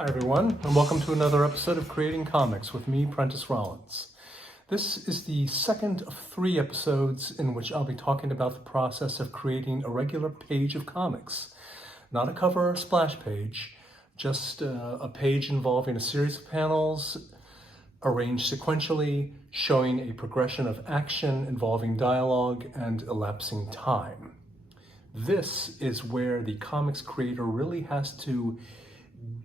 Hi everyone, and welcome to another episode of Creating Comics with me, Prentice Rollins. This is the second of 3 episodes in which I'll be talking about the process of creating a regular page of comics. Not a cover or splash page, just a page involving a series of panels arranged sequentially, showing a progression of action involving dialogue and elapsing time. This is where the comics creator really has to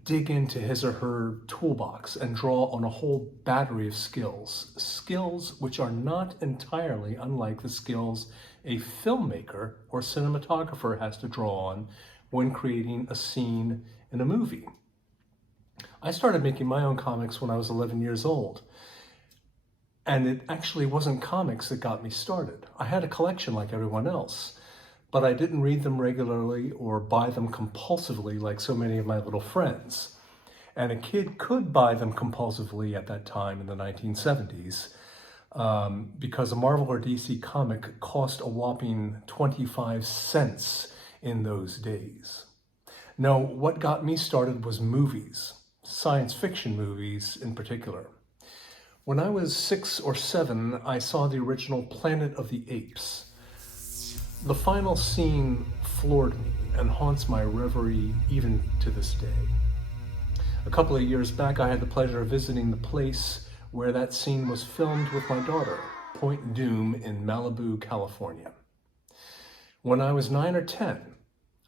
dig into his or her toolbox and draw on a whole battery of skills which are not entirely unlike the skills a filmmaker or cinematographer has to draw on when creating a scene in a movie. I started making my own comics when I was 11 years old, and it actually wasn't comics that got me started. I had a collection like everyone else, but I didn't read them regularly or buy them compulsively like so many of my little friends. And a kid could buy them compulsively at that time in the 1970s because a Marvel or DC comic cost a whopping 25 cents in those days. Now, what got me started was movies, science fiction movies in particular. When I was 6 or 7, I saw the original Planet of the Apes. The final scene floored me and haunts my reverie even to this day. A couple of years back, I had the pleasure of visiting the place where that scene was filmed with my daughter, Point Dume in Malibu, California. When I was 9 or 10,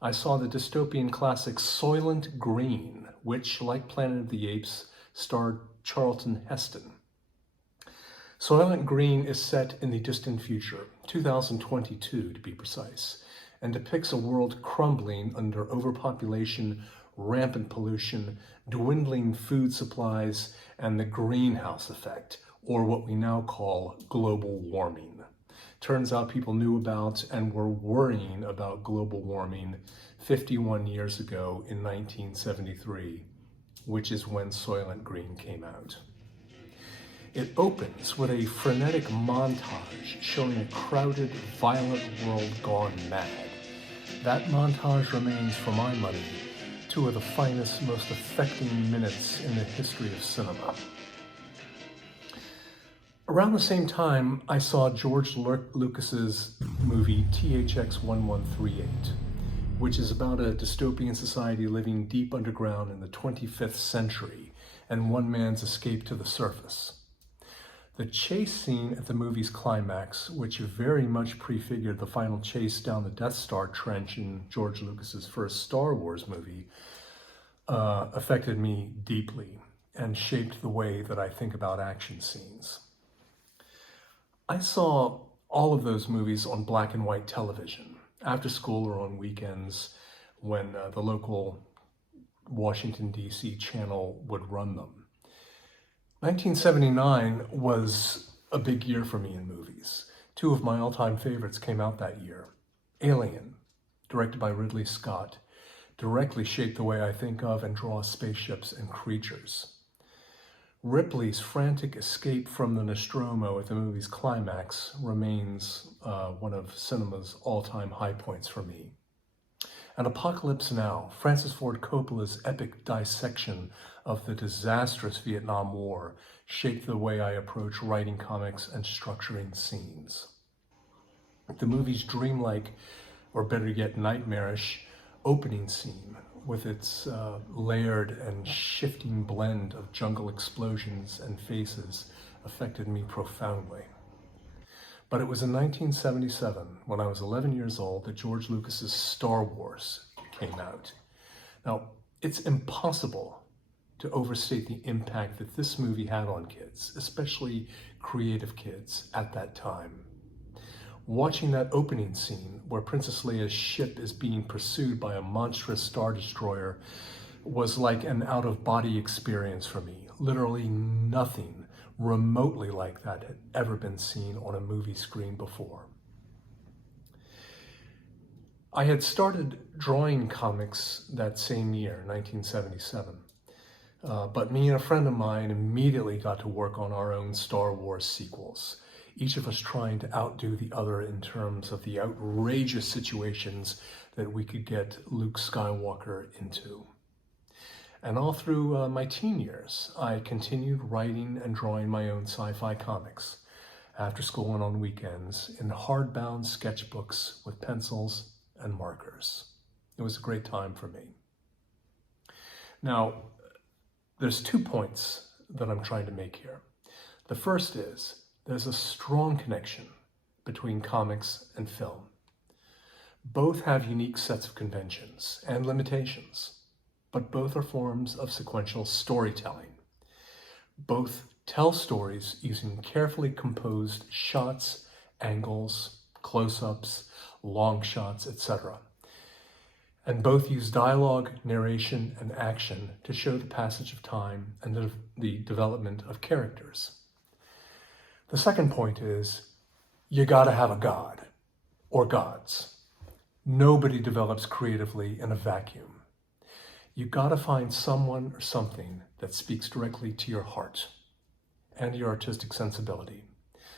I saw the dystopian classic Soylent Green, which, like Planet of the Apes, starred Charlton Heston. Soylent Green is set in the distant future, 2022 to be precise, and depicts a world crumbling under overpopulation, rampant pollution, dwindling food supplies, and the greenhouse effect, or what we now call global warming. Turns out people knew about and were worrying about global warming 51 years ago in 1973, which is when Soylent Green came out. It opens with a frenetic montage showing a crowded, violent world gone mad. That montage remains, for my money, 2 of the finest, most affecting minutes in the history of cinema. Around the same time, I saw George Lucas's movie THX 1138, which is about a dystopian society living deep underground in the 25th century and one man's escape to the surface. The chase scene at the movie's climax, which very much prefigured the final chase down the Death Star trench in George Lucas's first Star Wars movie, affected me deeply and shaped the way that I think about action scenes. I saw all of those movies on black and white television, after school or on weekends when the local Washington, D.C. channel would run them. 1979 was a big year for me in movies. 2 of my all-time favorites came out that year. Alien, directed by Ridley Scott, directly shaped the way I think of and draw spaceships and creatures. Ripley's frantic escape from the Nostromo at the movie's climax remains one of cinema's all-time high points for me. And Apocalypse Now, Francis Ford Coppola's epic dissection of the disastrous Vietnam War, shaped the way I approach writing comics and structuring scenes. The movie's dreamlike, or better yet nightmarish, opening scene, with its layered and shifting blend of jungle explosions and faces, affected me profoundly. But it was in 1977, when I was 11 years old, that George Lucas's Star Wars came out. Now, it's impossible to overstate the impact that this movie had on kids, especially creative kids at that time. Watching that opening scene, where Princess Leia's ship is being pursued by a monstrous Star Destroyer, was like an out-of-body experience for me. Literally nothing remotely like that had ever been seen on a movie screen before. I had started drawing comics that same year, 1977, but me and a friend of mine immediately got to work on our own Star Wars sequels, each of us trying to outdo the other in terms of the outrageous situations that we could get Luke Skywalker into. And all through my teen years, I continued writing and drawing my own sci-fi comics after school and on weekends in hardbound sketchbooks with pencils and markers. It was a great time for me. Now, there's 2 points that I'm trying to make here. The first is there's a strong connection between comics and film. Both have unique sets of conventions and limitations, but both are forms of sequential storytelling. Both tell stories using carefully composed shots, angles, close-ups, long shots, etc. And both use dialogue, narration, and action to show the passage of time and the development of characters. The second point is, you gotta have a god, or gods. Nobody develops creatively in a vacuum. You gotta find someone or something that speaks directly to your heart and your artistic sensibility,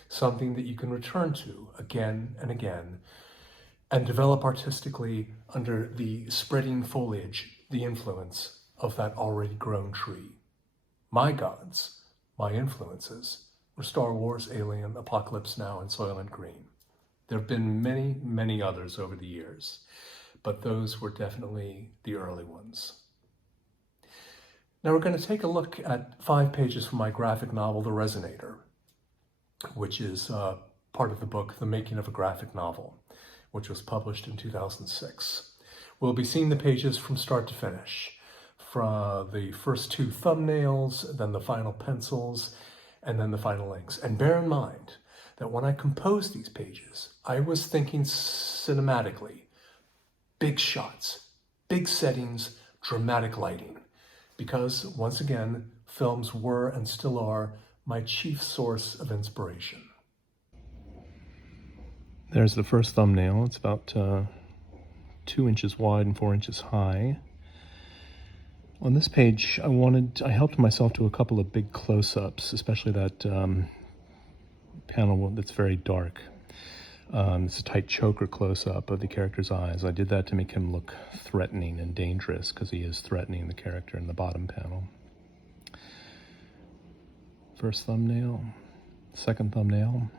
something that you can return to again and again, and develop artistically under the spreading foliage, the influence of that already grown tree. My gods, my influences, were Star Wars, Alien, Apocalypse Now, and Soylent Green. There have been many, many others over the years, but those were definitely the early ones. Now we're going to take a look at 5 pages from my graphic novel, The Resonator, which is part of the book, The Making of a Graphic Novel, which was published in 2006. We'll be seeing the pages from start to finish, from the first 2 thumbnails, then the final pencils, and then the final inks. And bear in mind that when I composed these pages, I was thinking cinematically, big shots, big settings, dramatic lighting, because once again, films were and still are my chief source of inspiration. There's the first thumbnail. It's about 2 inches wide and 4 inches high. On this page, I helped myself to a couple of big close-ups, especially that panel that's very dark. It's a tight choker close-up of the character's eyes. I did that to make him look threatening and dangerous, because he is threatening, the character in the bottom panel. First thumbnail, second thumbnail.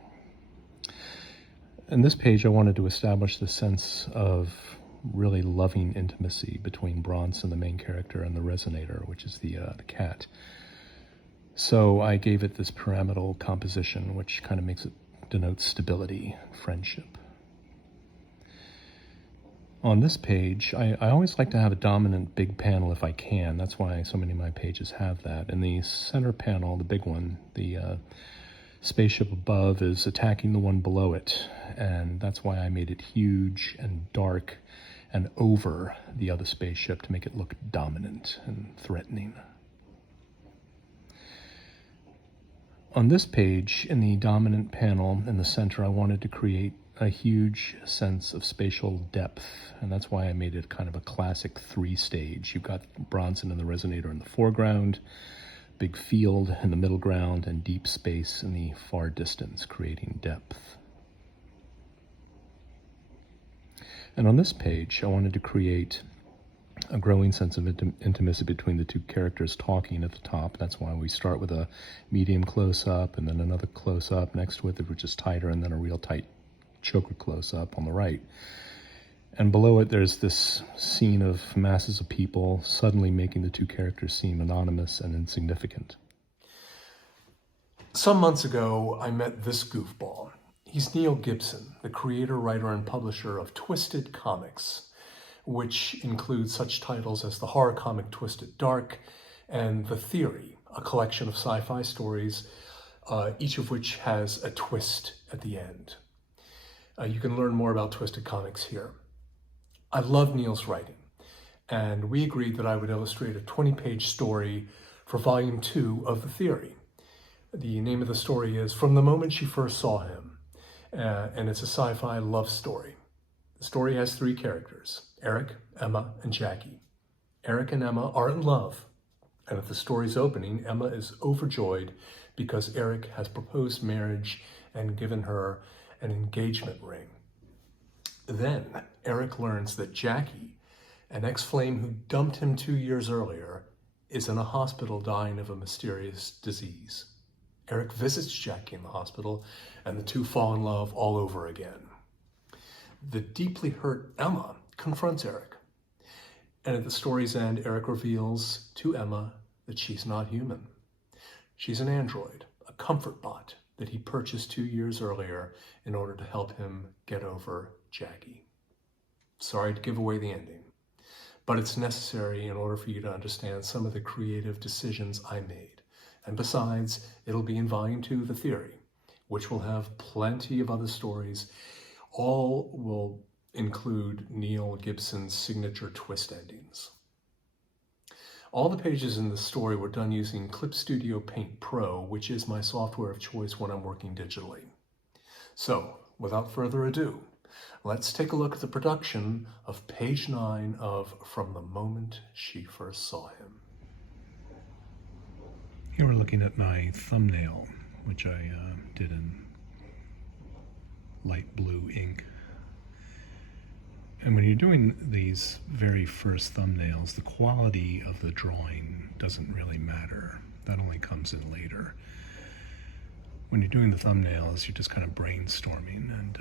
In this page, I wanted to establish the sense of really loving intimacy between Bronson, the main character, and the Resonator, which is the cat. So I gave it this pyramidal composition, which kind of makes it denote stability, friendship. On this page, I always like to have a dominant big panel if I can. That's why so many of my pages have that. In the center panel, the big one, the spaceship above is attacking the one below it, and that's why I made it huge and dark and over the other spaceship to make it look dominant and threatening. On this page, in the dominant panel in the center, I wanted to create a huge sense of spatial depth, and that's why I made it kind of a classic 3-stage. You've got Bronson and the Resonator in the foreground, big field in the middle ground, and deep space in the far distance, creating depth. And on this page, I wanted to create a growing sense of intimacy between the 2 characters talking at the top. That's why we start with a medium close-up and then another close-up next with it, which is tighter, and then a real tight choker close-up on the right. And below it, there's this scene of masses of people suddenly making the 2 characters seem anonymous and insignificant. Some months ago, I met this goofball. He's Neil Gibson, the creator, writer, and publisher of Twisted Comics, which includes such titles as the horror comic Twisted Dark and The Theory, a collection of sci-fi stories, each of which has a twist at the end. You can learn more about Twisted Comics here. I love Neil's writing, and we agreed that I would illustrate a 20-page story for Volume 2 of The Theory. The name of the story is From the Moment She First Saw Him, and it's a sci-fi love story. The story has 3 characters, Eric, Emma, and Jackie. Eric and Emma are in love, and at the story's opening, Emma is overjoyed because Eric has proposed marriage and given her an engagement ring. Then Eric learns that Jackie, an ex-flame who dumped him 2 years earlier, is in a hospital dying of a mysterious disease. Eric visits Jackie in the hospital, and the two fall in love all over again. The deeply hurt Emma confronts Eric. And at the story's end, Eric reveals to Emma that she's not human. She's an android, a comfort bot that he purchased 2 years earlier in order to help him get over Jackie. Sorry to give away the ending, but it's necessary in order for you to understand some of the creative decisions I made. And besides, it'll be in Volume 2 of The Theory, which will have plenty of other stories. All will include Neil Gibson's signature twist endings. All the pages in the story were done using Clip Studio Paint Pro, which is my software of choice when I'm working digitally. So, without further ado, let's take a look at the production of page 9 of From the Moment She First Saw Him. Here we're looking at my thumbnail, which I did in light blue ink. And when you're doing these very first thumbnails, the quality of the drawing doesn't really matter. That only comes in later. When you're doing the thumbnails, you're just kind of brainstorming and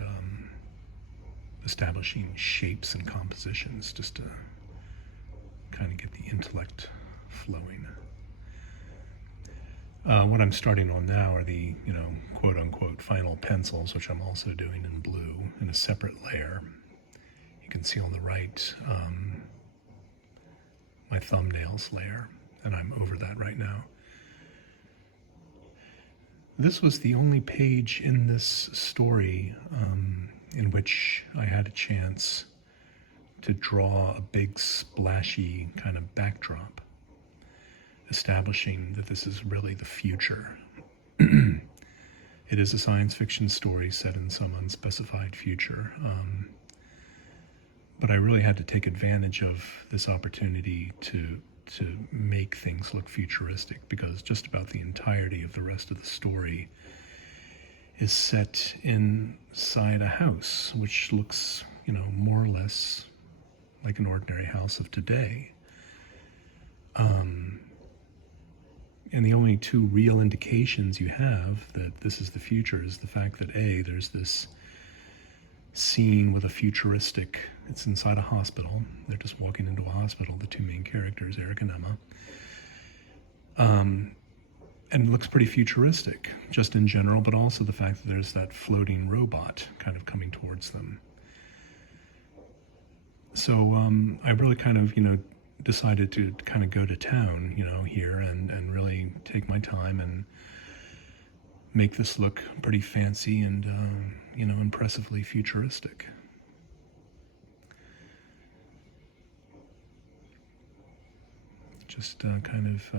establishing shapes and compositions just to kind of get the intellect flowing. What I'm starting on now are the, quote-unquote final pencils, which I'm also doing in blue in a separate layer. You can see on the right my thumbnails layer, and I'm over that right now. This was the only page in this story in which I had a chance to draw a big splashy kind of backdrop, establishing that this is really the future. It is a science fiction story set in some unspecified future, but I really had to take advantage of this opportunity to make things look futuristic, because just about the entirety of the rest of the story is set inside a house, which looks, more or less like an ordinary house of today. And the only two real indications you have that this is the future is the fact that A, there's this scene with a futuristic, it's inside a hospital. They're just walking into a hospital, the two main characters, Eric and Emma. And it looks pretty futuristic, just in general, but also the fact that there's that floating robot kind of coming towards them. So I really kind of, decided to kind of go to town, here and really take my time and make this look pretty fancy and, impressively futuristic. Just kind of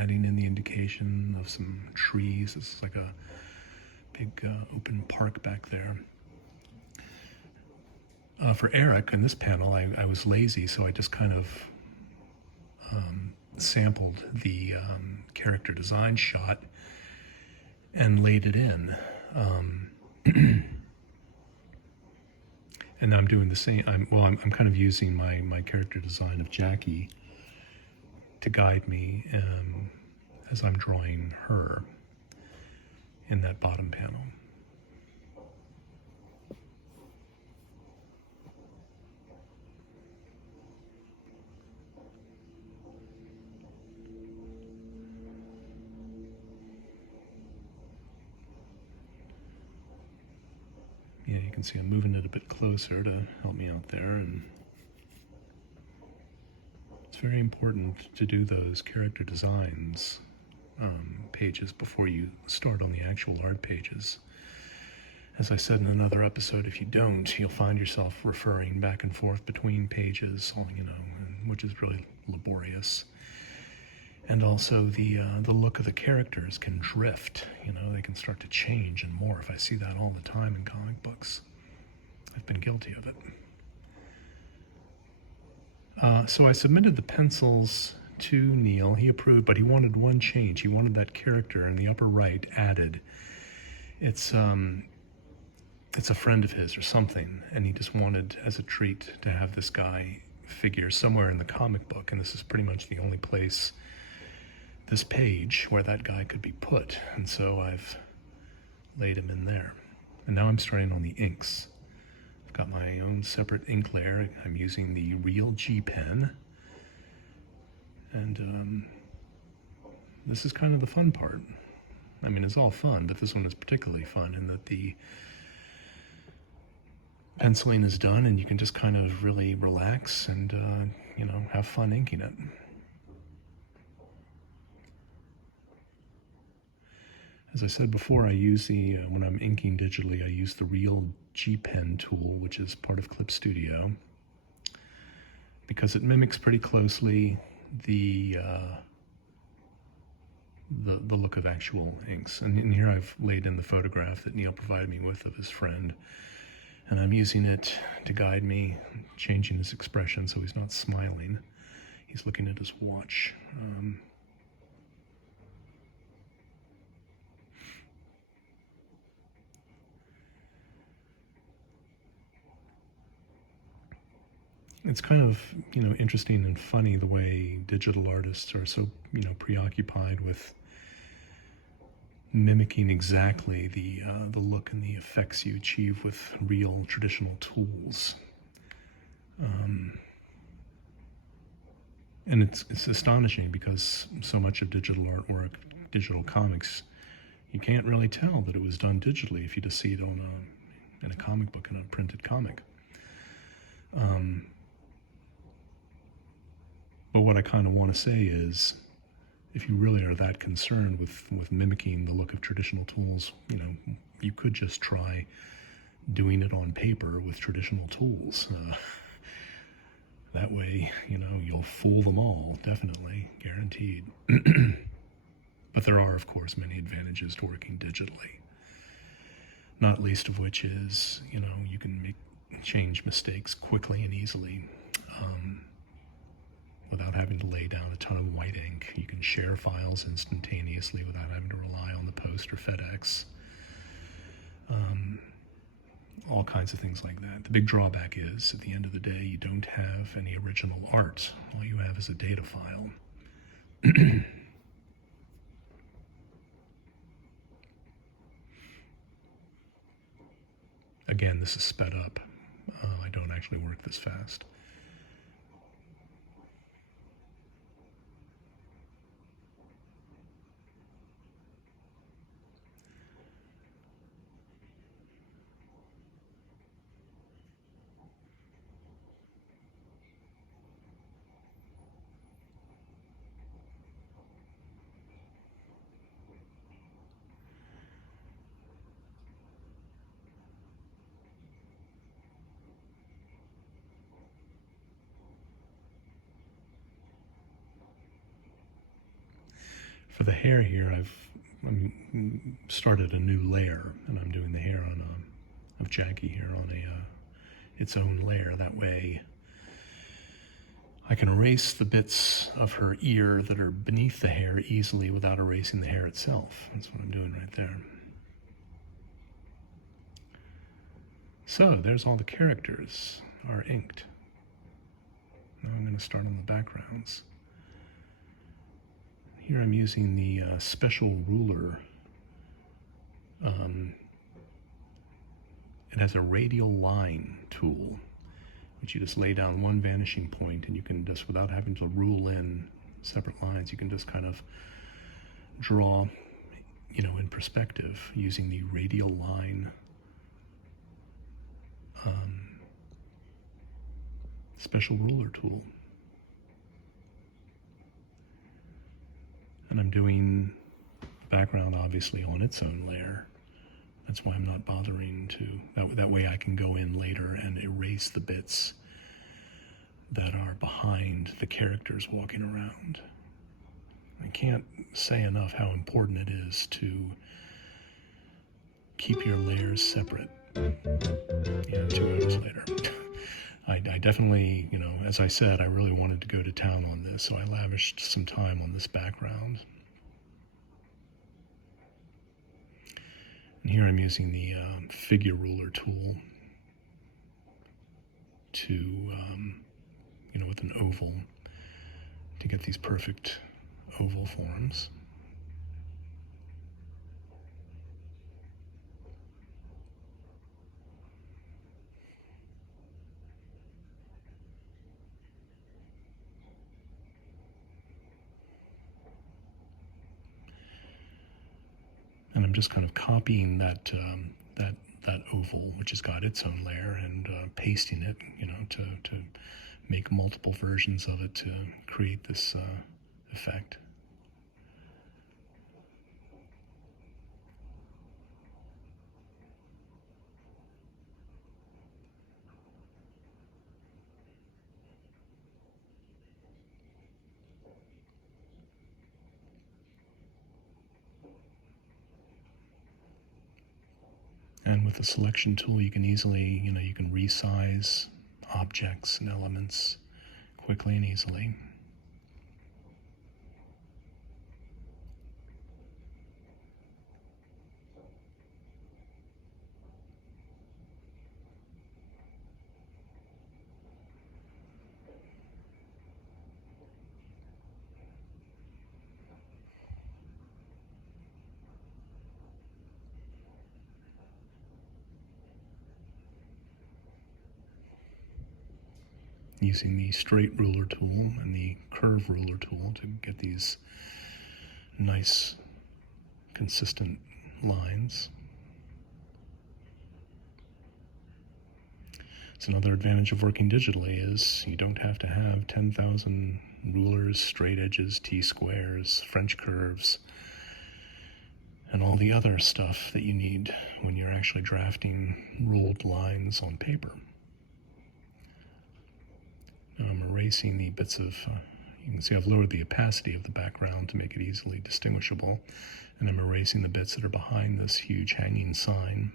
adding in the indication of some trees. This is like a big open park back there. For Eric, in this panel, I was lazy, so I just kind of sampled the character design shot and laid it in. And I'm doing the same. I'm kind of using my character design of Jackie to guide me as I'm drawing her in that bottom panel. Yeah, you can see I'm moving it a bit closer to help me out there, and it's very important to do those character designs pages before you start on the actual art pages. As I said in another episode, if you don't, you'll find yourself referring back and forth between pages, which is really laborious. And also the look of the characters can drift, they can start to change and morph. I see that all the time in comic books. I've been guilty of it. So I submitted the pencils to Neil. He approved, but he wanted one change. He wanted that character in the upper right added. It's a friend of his or something, and he just wanted, as a treat, to have this guy figure somewhere in the comic book, and this is pretty much the only place this page where that guy could be put. And so I've laid him in there. And now I'm starting on the inks. I've got my own separate ink layer. I'm using the Real G pen. And this is kind of the fun part. I mean, it's all fun, but this one is particularly fun in that the penciling is done and you can just kind of really relax and, have fun inking it. As I said before, I use when I'm inking digitally, I use the Real G Pen tool, which is part of Clip Studio, because it mimics pretty closely the look of actual inks. And here I've laid in the photograph that Neil provided me with of his friend, and I'm using it to guide me, changing his expression so he's not smiling. He's looking at his watch. It's kind of, interesting and funny the way digital artists are so, preoccupied with mimicking exactly the look and the effects you achieve with real traditional tools. And it's astonishing because so much of digital artwork, digital comics, you can't really tell that it was done digitally if you just see it in a comic book, in a printed comic. But what I kind of want to say is, if you really are that concerned with mimicking the look of traditional tools, you could just try doing it on paper with traditional tools. That way, you'll fool them all, definitely, guaranteed. But there are, of course, many advantages to working digitally. Not least of which is, you can change mistakes quickly and easily. Without having to lay down a ton of white ink. You can share files instantaneously without having to rely on the post or FedEx. All kinds of things like that. The big drawback is, at the end of the day, you don't have any original art. All you have is a data file. Again, this is sped up. I don't actually work this fast. For the hair here, I've started a new layer, and I'm doing the hair of Jackie here on its own layer. That way, I can erase the bits of her ear that are beneath the hair easily without erasing the hair itself. That's what I'm doing right there. So there's all the characters are inked. Now I'm going to start on the backgrounds. Here I'm using the special ruler. It has a radial line tool, which you just lay down one vanishing point, and you can just, without having to rule in separate lines, you can just kind of draw, in perspective using the radial line special ruler tool. And I'm doing background obviously on its own layer. That's why I'm not bothering to, that way I can go in later and erase the bits that are behind the characters walking around. I can't say enough how important it is to keep your layers separate. 2 hours later. I definitely, as I said, I really wanted to go to town on this, so I lavished some time on this background. And here I'm using the figure ruler tool to, with an oval, to get these perfect oval forms. And I'm just kind of copying that oval, which has got its own layer, and pasting it, to make multiple versions of it to create this effect. And with the selection tool, you can easily, you can resize objects and elements quickly and easily. Using the straight ruler tool and the curve ruler tool to get these nice, consistent lines. So another advantage of working digitally is you don't have to have 10,000 rulers, straight edges, T-squares, French curves, and all the other stuff that you need when you're actually drafting ruled lines on paper. Now I'm erasing the bits of, you can see I've lowered the opacity of the background to make it easily distinguishable, and I'm erasing the bits that are behind this huge hanging sign.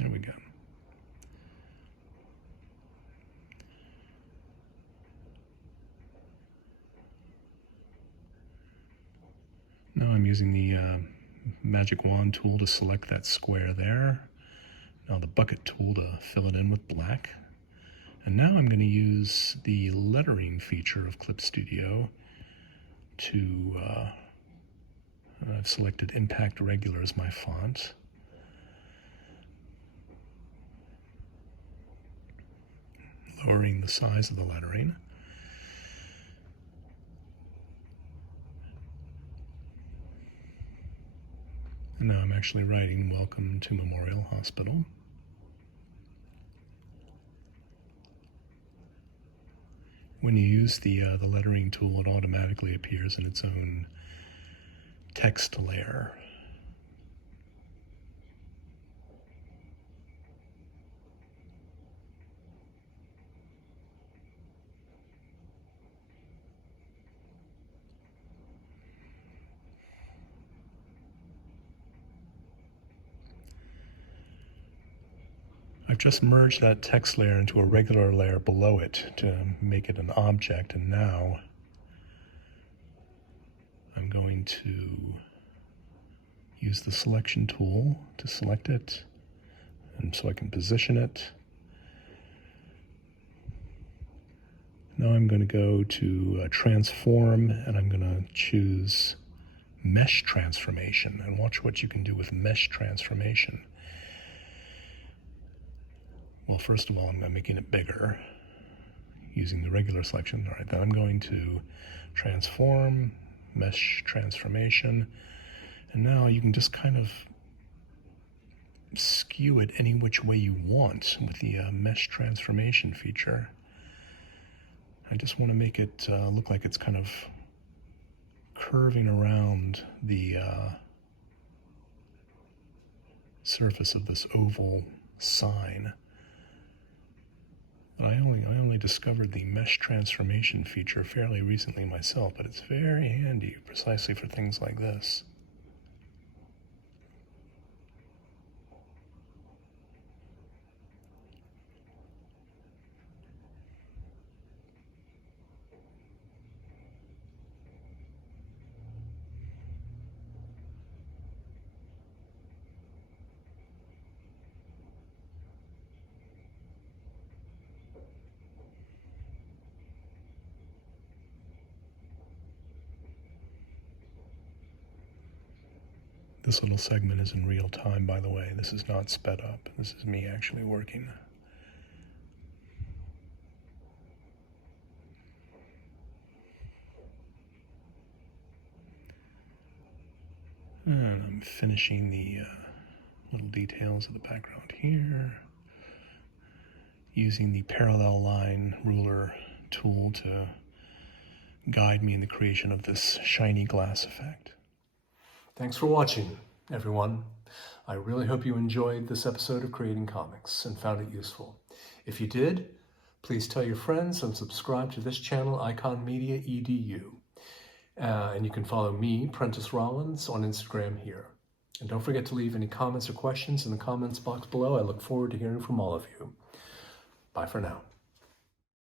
There we go. Now I'm using the magic wand tool to select that square there. Now the bucket tool to fill it in with black. And now I'm going to use the lettering feature of Clip Studio to, I've selected Impact Regular as my font. Lowering the size of the lettering. And now I'm actually writing Welcome to Memorial Hospital. When you use the lettering tool, it automatically appears in its own text layer. I've just merged that text layer into a regular layer below it to make it an object, and now I'm going to use the selection tool to select it, and so I can position it. Now I'm going to go to transform, and I'm going to choose mesh transformation, and watch what you can do with mesh transformation. Well, first of all, I'm making it bigger using the regular selection. All right, then I'm going to transform, mesh transformation, and now you can just kind of skew it any which way you want with the mesh transformation feature. I just want to make it look like it's kind of curving around the surface of this oval sign. I only discovered the mesh transformation feature fairly recently myself, but it's very handy precisely for things like this. This little segment is in real time, by the way. This is not sped up. This is me actually working. And I'm finishing the little details of the background here, using the parallel line ruler tool to guide me in the creation of this shiny glass effect. Thanks for watching, everyone. I really hope you enjoyed this episode of Creating Comics and found it useful. If you did, please tell your friends and subscribe to this channel, Icon Media EDU. And you can follow me, Prentice Rollins, on Instagram here. And don't forget to leave any comments or questions in the comments box below. I look forward to hearing from all of you. Bye for now.